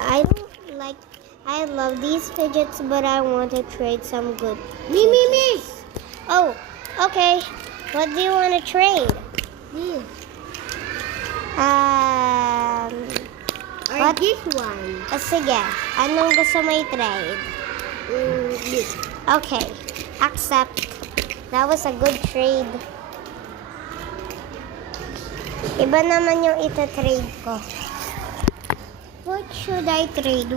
I don't like. I love these fidgets, but I want to trade some good. Me. Oh, okay. What do you want to trade? This. Or What? this one. Sige, anong gusto mo i-trade? This. Okay, accept. That was a good trade. Iba naman yung ita-trade ko. What should I trade?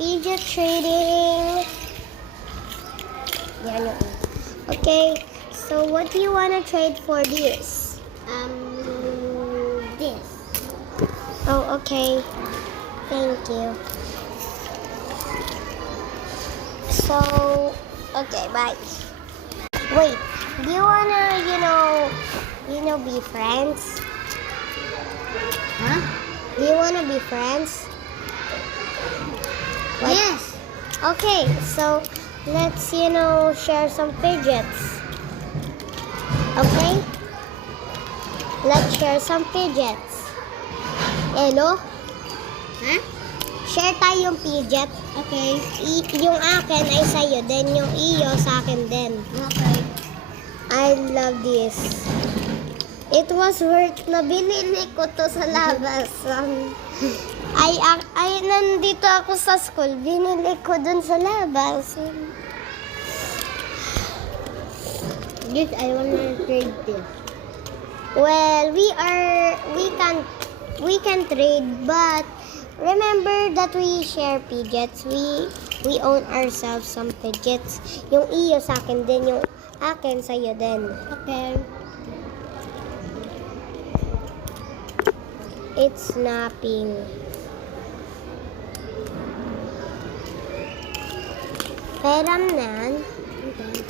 Fidget trading. Yan yung. Okay, so what do you want to trade for this? This. Oh, okay. Thank you. So, okay, bye. Wait, do you wanna, be friends? Huh? Do you wanna be friends? What? Yes. Okay, so let's, share some fidgets. Okay? Let's share some fidgets. Hello? Huh? Share tayong fidget. Okay. Yung akin ay sa'yo, then yung iyo sa akin din. Okay. I love this. It was worth na binili ko to sa labas. Nandito ako sa school, binili ko dun sa labas. This, I wanna trade this. Well, we can trade, but remember that we share fidgets. We own ourselves some fidgets. Yung iyo sa akin din, yung akin sa'yo din. Okay. It's snapping. Peram nan. Okay.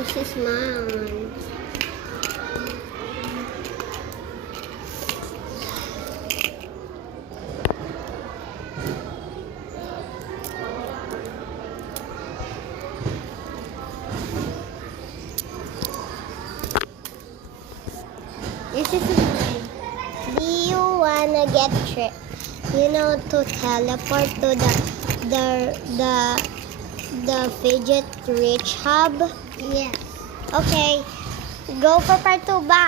This is mine. This is mine. Do you wanna get to teleport to the fidget rich hub? Yes. Okay, go for part 2. Bye.